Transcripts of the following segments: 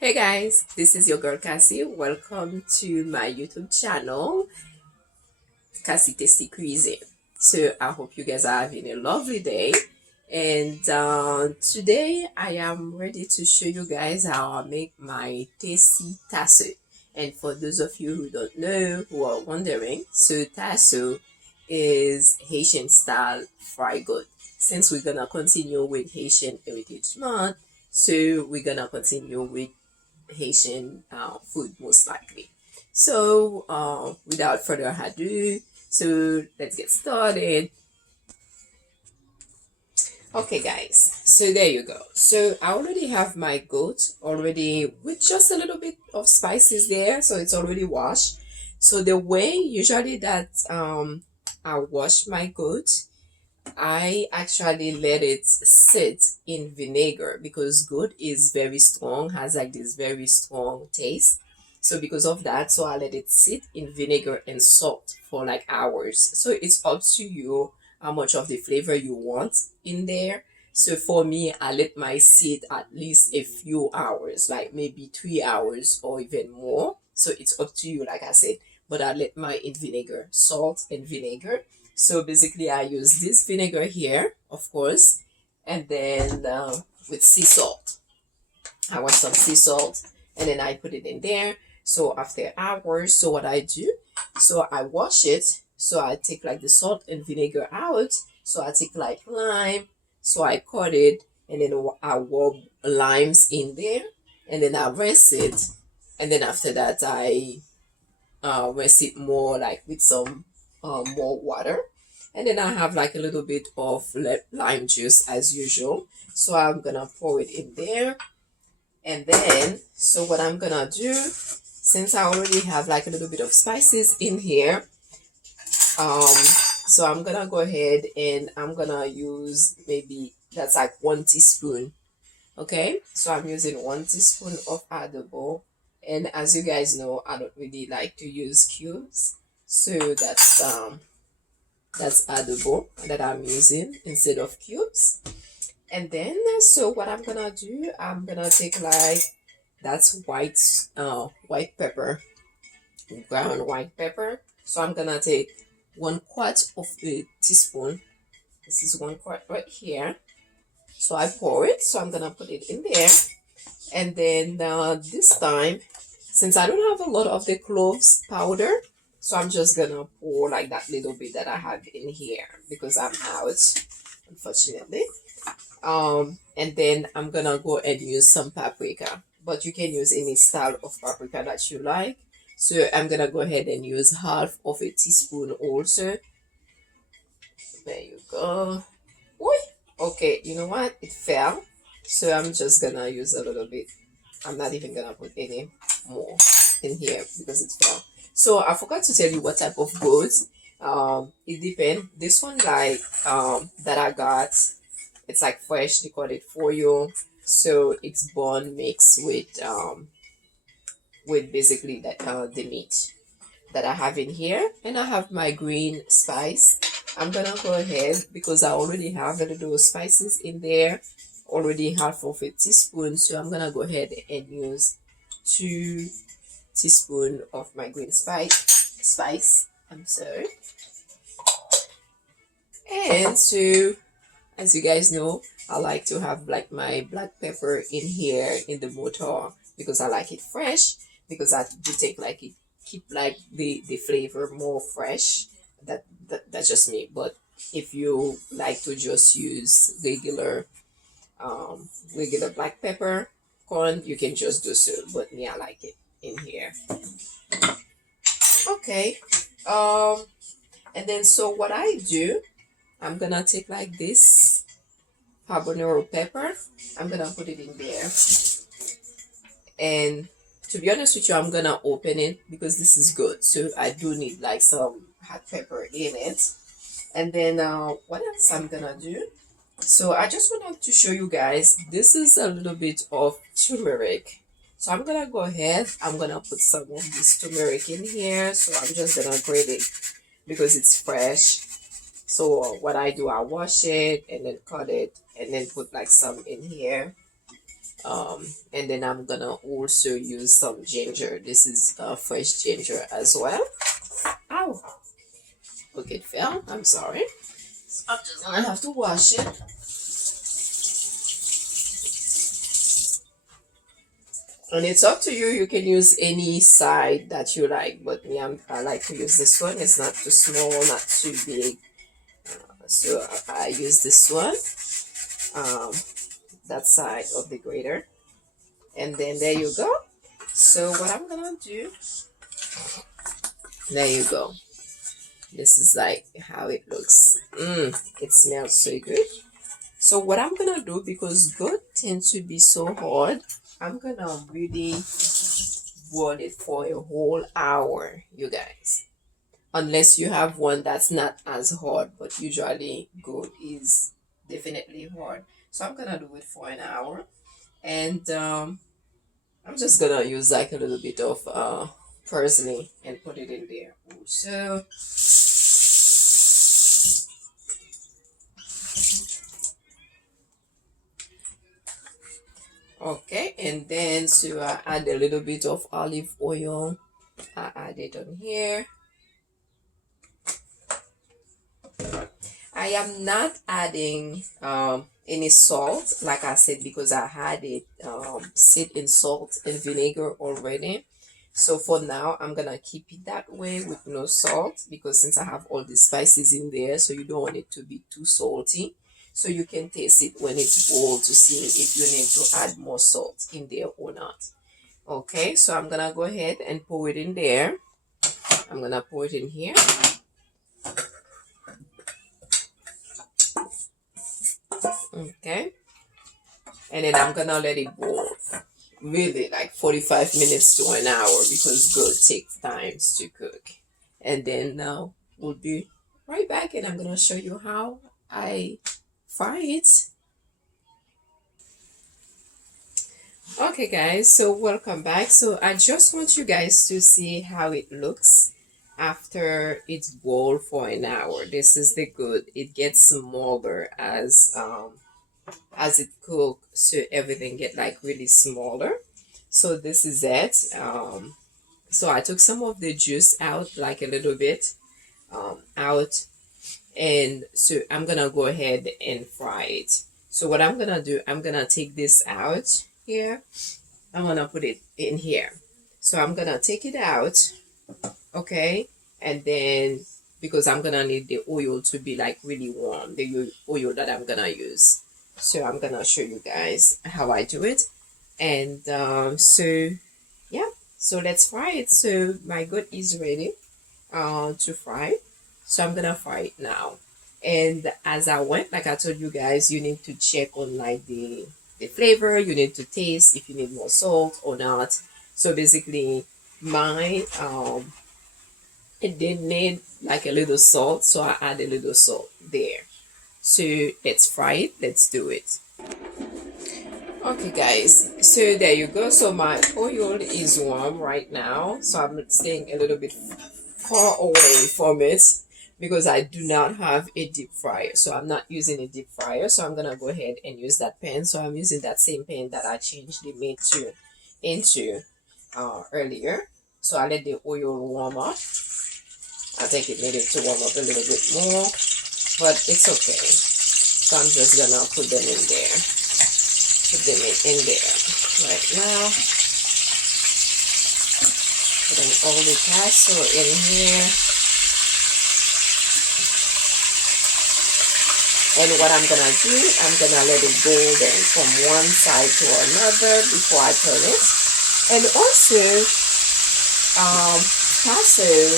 Hey guys, this is your girl Cassie. Welcome to my YouTube channel, Cassie Tasty Cuisine. So I hope you guys are having a lovely day. And today I am ready to show you guys how I make my tasty tassot. And for those of you who don't know, who are wondering, so tassot is Haitian style fried goat. Since we're gonna continue with Haitian Heritage Month, so we're gonna continue with Haitian food most likely. So without further ado, so let's get started. Okay guys, so there you go. So I already have my goat already with just a little bit of spices there, so it's already washed. So the way usually that I wash my goat, I actually let it sit in vinegar because goat is very strong, has like this very strong taste. So because of that, so I let it sit in vinegar and salt for like hours. So it's up to you how much of the flavor you want in there. So for me, I let my sit at least a few hours, like maybe 3 hours or even more. So it's up to you, like I said. But I let my in vinegar, salt and vinegar. So basically, I use this vinegar here, of course, and then with sea salt. I want some sea salt, and then I put it in there. So after hours, so what I do, so I wash it. So I take like the salt and vinegar out. So I take like lime. So I cut it, and then I rub limes in there, and then I rinse it, and then after that I rinse it more like with some more water, and then I have like a little bit of lime juice as usual. So I'm gonna pour it in there, and then so what I'm gonna do, since I already have like a little bit of spices in here, so I'm gonna go ahead and I'm gonna use maybe that's like 1 teaspoon. Okay, so I'm using 1 teaspoon of adobo, and as you guys know, I don't really like to use cubes, so that's adobo that I'm using instead of cubes. And then so what I'm gonna do, I'm gonna take like that's white pepper, ground white pepper. So I'm gonna take 1/4 of a teaspoon. This is 1/4 right here. So I pour it. So I'm gonna put it in there. And then this time, since I don't have a lot of the cloves powder, so I'm just gonna pour like that little bit that I have in here because I'm out, unfortunately. And then I'm gonna go and use some paprika, but you can use any style of paprika that you like. So I'm gonna go ahead and use half of a teaspoon also. There you go. Oi! Okay, you know what? It fell. So I'm just gonna use a little bit. I'm not even gonna put any more in here because it fell. So I forgot to tell you what type of goat. It depends. This one like that I got, it's like fresh. They call it for you. So it's bone mixed with basically that the meat that I have in here, and I have my green spice. I'm gonna go ahead because I already have a little spices in there, already half of a teaspoon. So I'm gonna go ahead and use 2 teaspoon of my green spice. I'm sorry. And so as you guys know, I like to have like my black pepper in here in the motor because I like it fresh, because I do take like it keep like the flavor more fresh. That's just me. But if you like to just use regular black pepper corn, you can just do so. But me, I like it in here. Okay. Um and then so what I do, I'm gonna take like this habanero pepper. I'm gonna put it in there, and to be honest with you, I'm gonna open it because this is good. So I do need like some hot pepper in it. And then what else I'm gonna do? So I just wanted to show you guys. This is a little bit of turmeric. So I'm gonna go ahead. I'm gonna put some of this turmeric in here. So I'm just gonna grate it because it's fresh. So what I do, I wash it and then cut it and then put like some in here. And then I'm gonna also use some ginger. This is fresh ginger as well. Ow! Okay, it fell. I'm sorry. I'm just gonna have to wash it. And it's up to you. You can use any side that you like, but me, I like to use this one. It's not too small, not too big. So I use this one, um, that side of the grater. And then there you go. So what I'm gonna do, there you go. This is like how it looks. It smells so good. So what I'm gonna do, because goat tends to be so hard, I'm gonna really boil it for a whole hour, you guys. Unless you have one that's not as hard, but usually goat is definitely hard. So I'm gonna do it for an hour, and I'm just gonna use like a little bit of parsley and put it in there. So okay, and then so I add a little bit of olive oil. I add it on here. I am not adding any salt, like I said, because I had it sit in salt and vinegar already. So for now, I'm gonna keep it that way with no salt, because since I have all the spices in there, so you don't want it to be too salty. So you can taste it when it's boiled to see if you need to add more salt in there or not. Okay, so I'm gonna go ahead and pour it in there. I'm gonna pour it in here. Okay, and then I'm gonna let it boil really like 45 minutes to an hour, because goat takes time to cook. And then now we'll be right back, and I'm gonna show you how I fry it. Okay guys, so welcome back. So I just want you guys to see how it looks after it's boiled for an hour. This is the goat. It gets smaller as it cooks, so everything get like really smaller. So this is it. So I took some of the juice out, like a little bit out, and so I'm gonna go ahead and fry it. So what I'm gonna do, I'm gonna take this out here. I'm gonna put it in here. So I'm gonna take it out, okay, and then because I'm gonna need the oil to be like really warm, the oil that I'm gonna use. So I'm gonna show you guys how I do it. And so yeah, so let's fry it. So my goat is ready to fry, so I'm gonna fry it now. And as I went, like I told you guys, you need to check on like the flavor. You need to taste if you need more salt or not. So basically my it did need like a little salt, so I add a little salt there. So let's fry it. Let's do it. Okay guys, so there you go. So my oil is warm right now, so I'm staying a little bit far away from it because I do not have a deep fryer. So I'm not using a deep fryer, so I'm gonna go ahead and use that pan. So I'm using that same pan that I changed the meat to into earlier. So I let the oil warm up. I think it needed to warm up a little bit more, but it's okay. So I'm just gonna put them in there. Put them in there right now. Putting all the tassot in here. And what I'm gonna do, I'm gonna let it golden from one side to another before I turn it. And also, tassot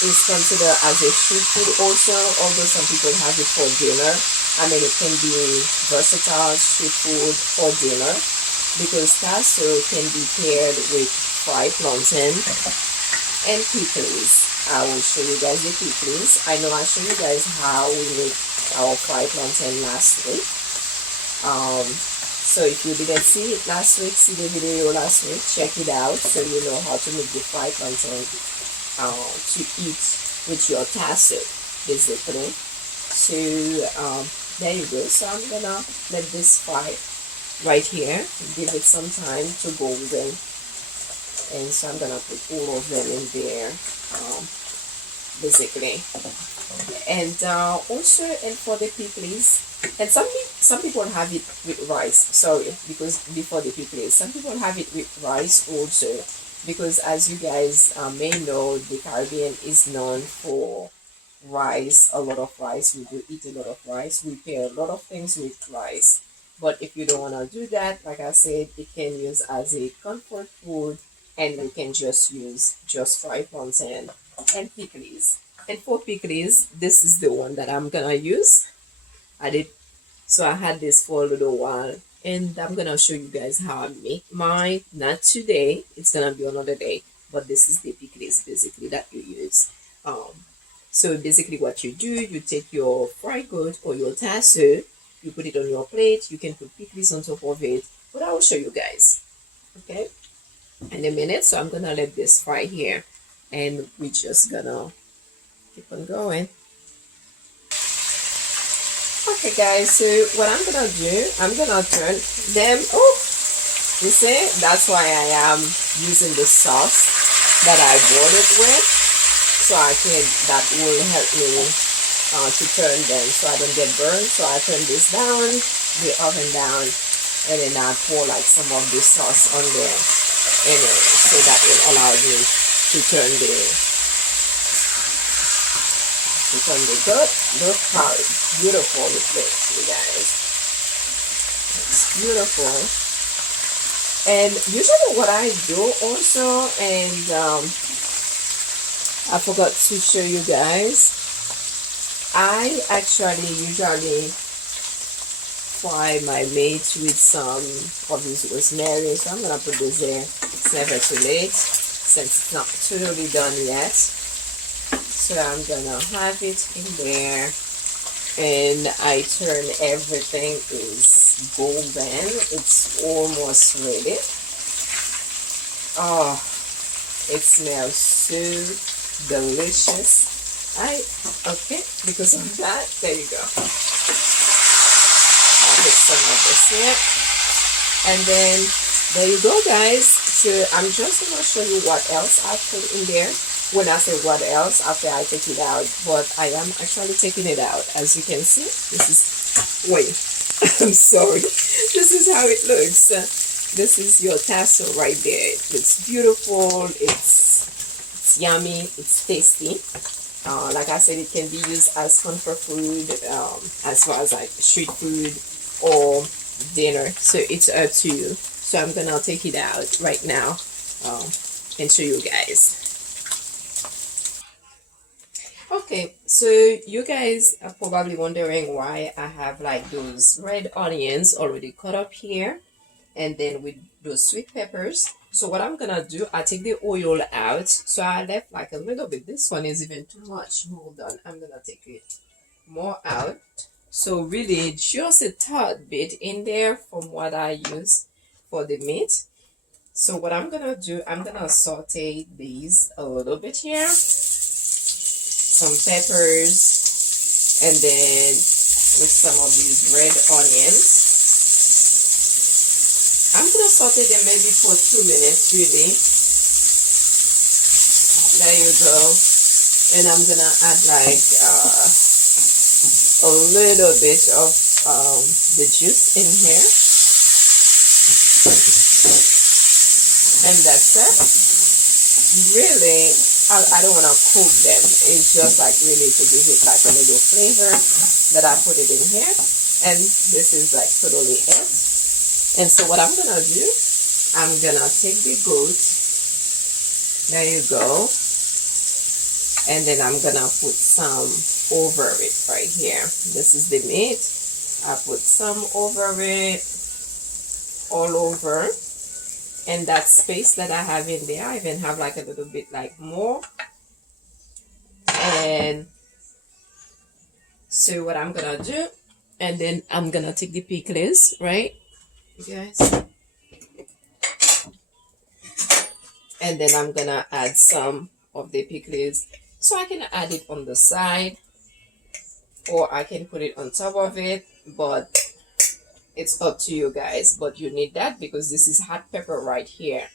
is considered as a street food also, although some people have it for dinner. I mean, it can be versatile street food for dinner because tassot can be paired with fried plantain and pikliz. I will show you guys the pikliz. I know I showed you guys how we make our fried plantain last week. So if you didn't see it last week, see the video last week, check it out so you know how to make the fried plantain to eat with your tassot, basically. So there you go. So I'm gonna let this fry right here. Give it some time to golden. And so I'm gonna put all of them in there, basically. And also, and for the pickles, and some people have it with rice. Sorry, because before the pickles, some people have it with rice also, because as you guys may know, the Caribbean is known for rice, a lot of rice. We do eat a lot of rice. We pair a lot of things with rice. But if you don't want to do that, like I said, it can use as a comfort food, and you can just use just fried plantain and pickles. And for pickles, this is the one that I'm gonna use. I did so I had this for a little while, and I'm gonna show you guys how I make mine. Not today, it's gonna be another day, but this is the pickles basically that you use. So basically what you do, you take your fried goat or your tassot, you put it on your plate, you can put pickles on top of it, but I will show you guys, okay, in a minute. So I'm gonna let this fry here, and we're just gonna keep on going. Okay guys, so what I'm gonna do, I'm gonna turn them. Oh, you see, that's why I am using the sauce that I boiled it with, so that will help me to turn them so I don't get burned. So I turn this down, the oven down, and then I pour like some of this sauce on there, and so that will allow me to turn the goat. Look how beautiful it looks, you guys. It's beautiful. And usually what I do also, and I forgot to show you guys, I actually usually fry my meat with some of this rosemary. So I'm gonna put this there. It's never too late since it's not totally done yet. So I'm gonna have it in there, and I turn everything is golden. It's almost ready. Oh, it smells so delicious. Okay, because of that, there you go. I'll put some of this here, and then there you go, guys. So I'm just gonna show you what else I put in there. When I say what else, after I take it out, but I am actually taking it out. As you can see, this is, wait, I'm sorry. This is how it looks. This is your tassel right there. It looks beautiful. It's yummy. It's tasty. Like I said, it can be used as comfort food, as far as like street food or dinner. So it's up to you. So I'm gonna take it out right now and show you guys. Okay, so you guys are probably wondering why I have like those red onions already cut up here, and then with those sweet peppers. So what I'm gonna do, I take the oil out. So I left like a little bit. This one is even too much. Hold on, I'm gonna take it more out. So really just a tad bit in there from what I use for the meat. So what I'm gonna do, I'm gonna saute these a little bit here. Some peppers, and then with some of these red onions. I'm gonna saute them maybe for 2 minutes, really. There you go. And I'm gonna add like a little bit of the juice in here, and that's it. Really, I don't want to cook them. It's just like really to give it like a little flavor that I put it in here. And this is like totally it. And so what I'm gonna do, I'm gonna take the goat. There you go. And then I'm gonna put some over it right here. This is the meat. I put some over it, all over. And that space that I have in there, I even have like a little bit like more. And so what I'm gonna do, and then I'm gonna take the pikliz, right, you guys, and then I'm gonna add some of the pikliz. So I can add it on the side, or I can put it on top of it, but It's up to you guys, but you need that because this is hot pepper right here.